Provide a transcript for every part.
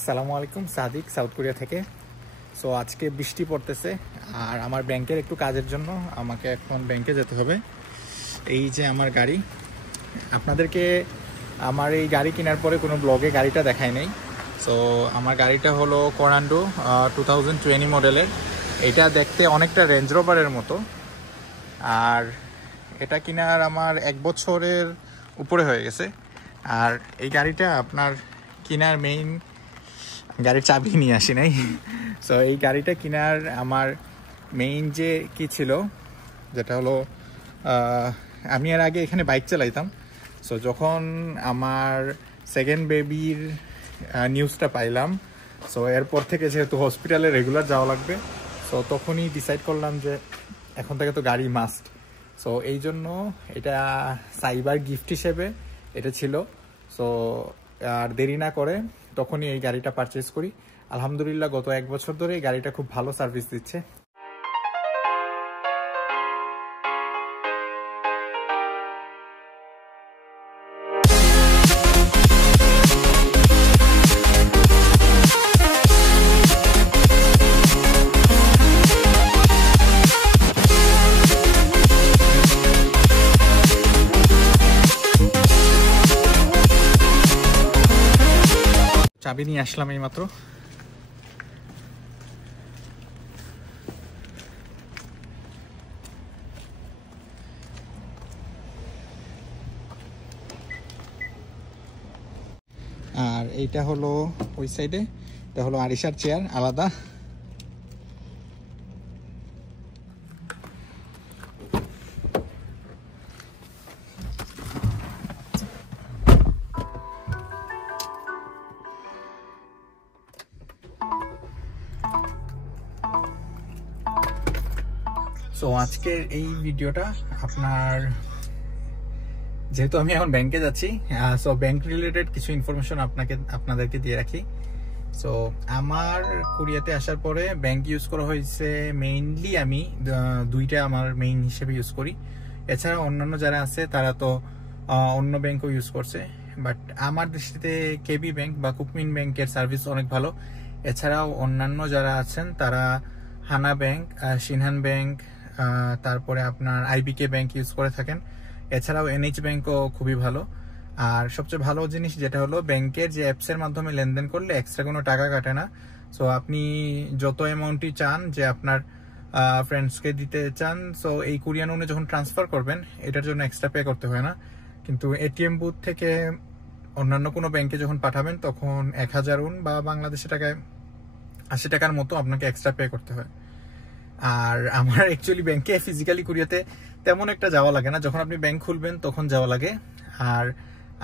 আসসালামু আলাইকুম, Sadiq south Korea থেকে। সো আজকে বৃষ্টি পড়তেছে আর আমার ব্যাংকের একটু কাজের জন্য আমাকে এখন ব্যাংকে যেতে হবে। এই যে আমার গাড়ি, আপনাদেরকে আমার এই গাড়ি কেনার পরে কোনো ব্লগে গাড়িটা দেখায় নেই। সো আমার গাড়িটা হলো করান্ডো 2020 মডেলের। এটা দেখতে অনেকটা রেঞ্জ রোভারের মতো, আর এটা কেনার আমার 1 বছরের উপরে হয়ে গেছে। আর এই গাড়িটা আপনার কেনার মেইন, গাড়ির চাবি নিয়ে আসি নাই। সো এই গাড়িটা কেনার আমার মেইন যে কি ছিল, যেটা হলো আমি এর আগে এখানে বাইক চালাইতাম। সো যখন আমার সেকেন্ড বেবির নিউজটা পাইলাম, সো এরপর থেকে যেহেতু হসপিটালে রেগুলার যাওয়া লাগবে, সো তখনই ডিসাইড করলাম যে এখন থেকে তো গাড়ি মাস্ট। সো এই জন্য এটা সাইবার গিফট হিসেবে এটা ছিল। সো আর দেরি না করে তখনই এই গাড়িটা পারচেজ করি। আলহামদুলিল্লাহ গত 1 বছর ধরে এই গাড়িটা খুব ভালো সার্ভিস দিচ্ছে। চাবি নিয়ে আসলাম এই মাত্র। আর এইটা হলো ওই সাইডে, এটা হলো আরিশার চেয়ার আলাদা। সো আজকের এই ভিডিওটা আপনার, যেহেতু আমি এখন ব্যাংকে যাচ্ছি, সো ব্যাংক রিলেটেড কিছু ইনফরমেশন আপনাদেরকে দিয়ে রাখি। সো আমার কোরিয়াতে আসার পরে ব্যাংক ইউজ করা হয়েছে মেইনলি, আমি দুইটা আমার মেইন হিসেবে ইউজ করি। এছাড়া অন্যান্য যারা আছে তারা তো অন্য ব্যাংকও ইউজ করছে, বাট আমার দৃষ্টিতে কেবি ব্যাংক বা কুকমিন ব্যাংকের সার্ভিস অনেক ভালো। এছাড়াও অন্যান্য যারা আছেন তারা হানা ব্যাংক, সিনহান ব্যাংক, তারপরে আপনার আইবিকে ব্যাংক ইউজ করে থাকেন। এছাড়াও এনএইচ ব্যাংকও খুবই ভালো। আর সবচেয়ে ভালো জিনিস যেটা হলো, ব্যাংকের যে অ্যাপসের মাধ্যমে লেনদেন করলে এক্সট্রা কোনো টাকা কাটে না। সো আপনি যত অ্যামাউন্টই চান, যে আপনার ফ্রেন্ডসকে দিতে চান, সো এই কোরিয়ান ওনে যখন ট্রান্সফার করবেন এটার জন্য এক্সট্রা পে করতে হয় না। কিন্তু এটিএম বুথ থেকে অন্যান্য কোনো ব্যাংকে যখন পাঠাবেন তখন 1000 উন বা বাংলাদেশি টাকায় 80 টাকার মতো আপনাকে এক্সট্রা পে করতে হয়। আর আমার অ্যাকচুয়ালি ব্যাংকে ফিজিক্যালি কোরিয়াতে তেমন একটা যাওয়া লাগে না, যখন আপনি ব্যাংক খুলবেন তখন যাওয়া লাগে। আর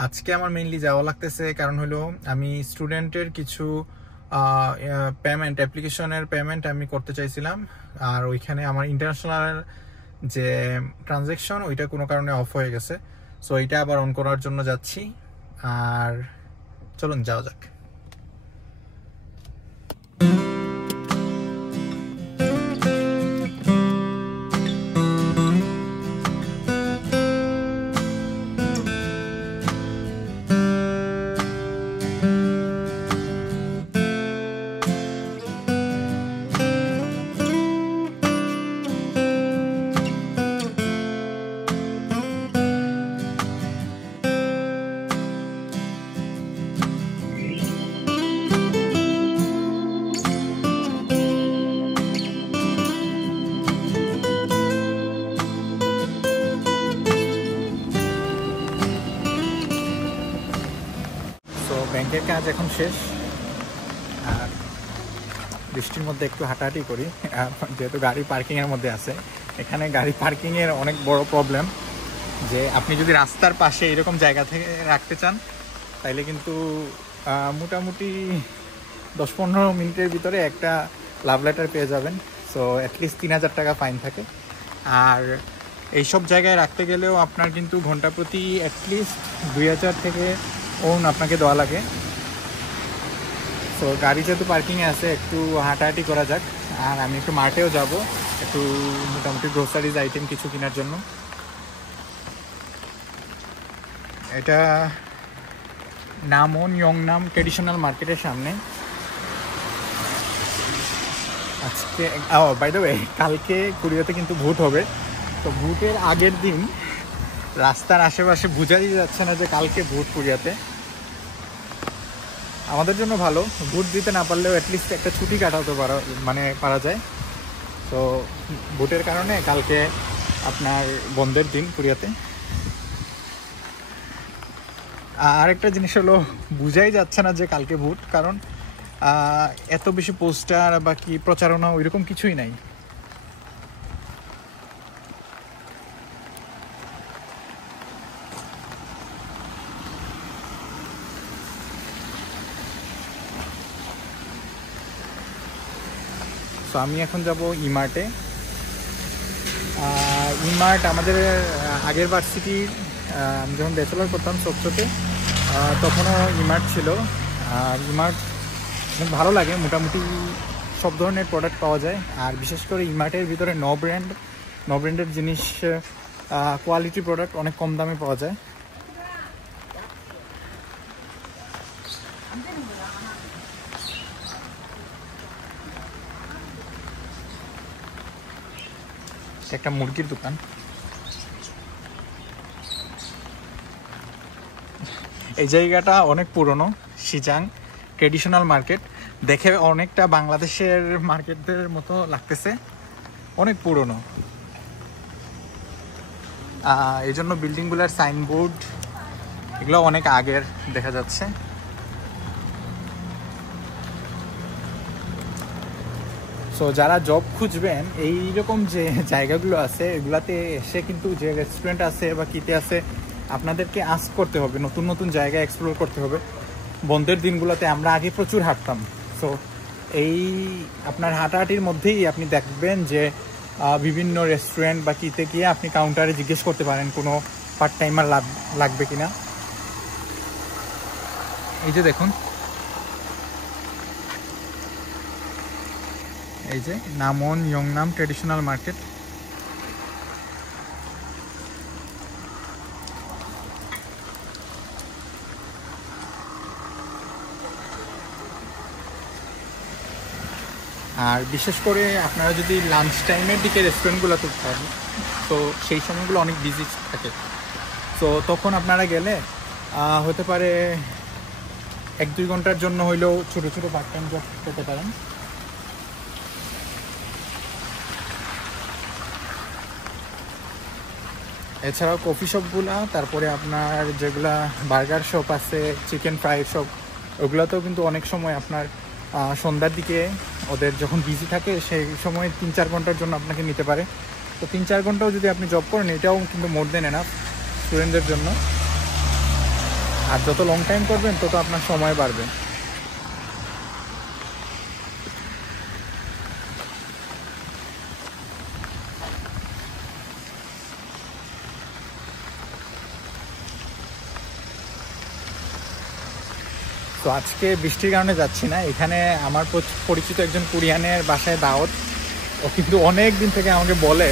আজকে আমার মেইনলি যাওয়া লাগতেছে কারণ হলো, আমি স্টুডেন্টের কিছু পেমেন্ট, অ্যাপ্লিকেশনের পেমেন্ট আমি করতে চাইছিলাম। আর ওইখানে আমার ইন্টারন্যাশনাল যে ট্রানজ্যাকশন ওইটা কোনো কারণে অফ হয়ে গেছে। সো এইটা আবার অন করার জন্য যাচ্ছি। আর চলুন যাওয়া যাক। ব্যাংকের কাজ এখন শেষ, আর বৃষ্টির মধ্যে একটু হাঁটাহাঁটি করি, যেহেতু গাড়ি পার্কিংয়ের মধ্যে আছে। এখানে গাড়ি পার্কিংয়ের অনেক বড় প্রবলেম, যে আপনি যদি রাস্তার পাশে এরকম জায়গা থেকে রাখতে চান তাইলে কিন্তু মোটামুটি 10-15 মিনিটের ভিতরে একটা লাভ লেটার পেয়ে যাবেন। সো অ্যাটলিস্ট 3000 টাকা ফাইন থাকে। আর এইসব জায়গায় রাখতে গেলেও আপনার কিন্তু ঘন্টা প্রতি অ্যাটলিস্ট 2000 থেকে ওন আপনাকে দেওয়া লাগে। সো গাড়ি যেহেতু পার্কিংয়ে আছে, একটু হাঁটাহাঁটি করা যাক। আর আমি একটু মার্কেটেও যাব, একটু মোটামুটি গ্রোসারিজ আইটেম কিছু কেনার জন্য। এটা নামন ইয়ংনাম ট্রেডিশনাল মার্কেটের সামনে। আজকে বাই দ্য ওয়ে কালকে কোরিয়াতে কিন্তু ভোট হবে। তো ভোটের আগের দিন রাস্তার আশেপাশে বোঝাই যাচ্ছে না যে কালকে ভোট কোরিয়াতে। আমাদের জন্য ভালো, ভোট দিতে না পারলেও অ্যাটলিস্ট একটা ছুটি কাটাতে পারা যায়। তো ভোটের কারণে কালকে আপনার বন্ধের দিন কোরিয়াতে। আরেকটা জিনিস হলো, বোঝাই যাচ্ছে না যে কালকে ভোট, কারণ এত বেশি পোস্টার বা কি প্রচারণা ওইরকম কিছুই নাই। তো আমি এখন যাব ইমার্টে। ইমার্ট আমাদের আগের ভার্সিটি, আমি যখন ব্যাচেলার করতাম সবচেয়ে তখনও ইমার্ট ছিল। আর ইমার্ট অনেক ভালো লাগে, মোটামুটি সব ধরনের প্রোডাক্ট পাওয়া যায়। আর বিশেষ করে ইমার্টের ভিতরে নো ব্র্যান্ডের জিনিস, কোয়ালিটি প্রোডাক্ট অনেক কম দামে পাওয়া যায়। একটা মুরগির দোকান। এই জায়গাটা অনেক পুরনো, সিজাং ট্রেডিশনাল মার্কেট। দেখে অনেকটা বাংলাদেশের মার্কেটদের মতো লাগতেছে, অনেক পুরনো। এই জন্য বিল্ডিংগুলোর সাইনবোর্ড এগুলো অনেক আগের দেখা যাচ্ছে। সো যারা জব খুঁজবেন, এইরকম যে জায়গাগুলো আছে এগুলাতে এসে কিন্তু যে রেস্টুরেন্ট আছে বা কিতে আছে আপনাদেরকে আস্ক করতে হবে, নতুন নতুন জায়গা এক্সপ্লোর করতে হবে। বন্ধের দিনগুলোতে আমরা আগে প্রচুর হাঁটতাম। সো এই আপনার হাঁটাহাঁটির মধ্যেই আপনি দেখবেন যে বিভিন্ন রেস্টুরেন্ট বা কিতে গিয়ে আপনি কাউন্টারে জিজ্ঞেস করতে পারেন কোনো পার্ট টাইমার লাগবে কিনা। এই যে দেখুন, এই যে নামন ইয়ংনাম ট্রেডিশনাল মার্কেট। আর বিশেষ করে আপনারা যদি লাঞ্চ টাইমের দিকে রেস্টুরেন্টগুলোতে থাকেন, তো সেই সময়গুলো অনেক বিজি থাকে। তো তখন আপনারা গেলে হতে পারে 1-2 ঘন্টার জন্য হইলেও ছোটো ছোটো পার্ট টাইম জব পেতে পারেন। এছাড়াও কফি শপগুলা, তারপরে আপনার যেগুলা বার্গার শপ আছে, চিকেন ফ্রাই শপ, ওগুলোতেও কিন্তু অনেক সময় আপনার সন্ধ্যার দিকে ওদের যখন বিজি থাকে সেই সময় 3-4 ঘন্টার জন্য আপনাকে নিতে পারে। তো 3-4 ঘন্টাও যদি আপনি জব করেন, এটাও কিন্তু মোর দেন এনাফ স্টুডেন্টদের জন্য। আর যত লং টাইম করবেন তত আপনার সময় বাড়বে। তো আজকে বৃষ্টির কারণে যাচ্ছি না। এখানে আমার পরিচিত একজন কোরিয়ানের বাসায় দাওয়াত। ও কিন্তু অনেক দিন থেকে আমাকে বলে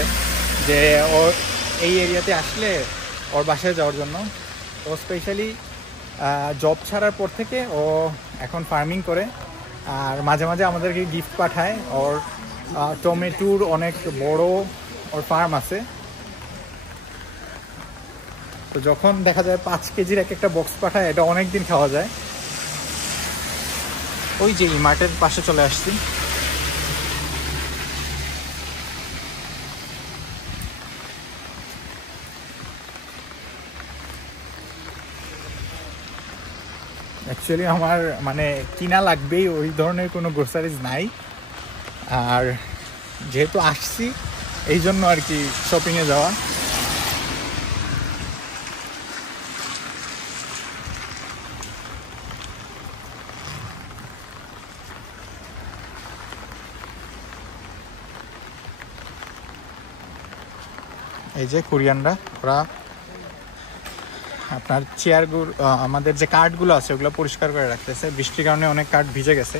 যে ও এই এরিয়াতে আসলে ওর বাসায় যাওয়ার জন্য। ও স্পেশালি জব ছাড়ার পর থেকে ও এখন ফার্মিং করে, আর মাঝে মাঝে আমাদেরকে গিফট পাঠায়। ওর টমেটোর অনেক বড় ওর ফার্ম আছে। তো যখন দেখা যায় 5 কেজির একটা বক্স পাঠায়, এটা অনেক দিন খাওয়া যায়। ওই যে ইমার্টের পাশে চলে আসছি। অ্যাকচুয়ালি আমার মানে কিনা লাগবেই, ওই ধরনের কোনো গ্রোসারিজ নাই। আর যেহেতু আসছি এই জন্য আর কি শপিংয়ে যাওয়া। এই যে কোরিয়ানরা, ওরা আপনার চেয়ারগুলো, আমাদের যে কার্ডগুলো আছে ওগুলো পরিষ্কার করে রাখতেছে। বৃষ্টির কারণে অনেক কার্ড ভিজে গেছে।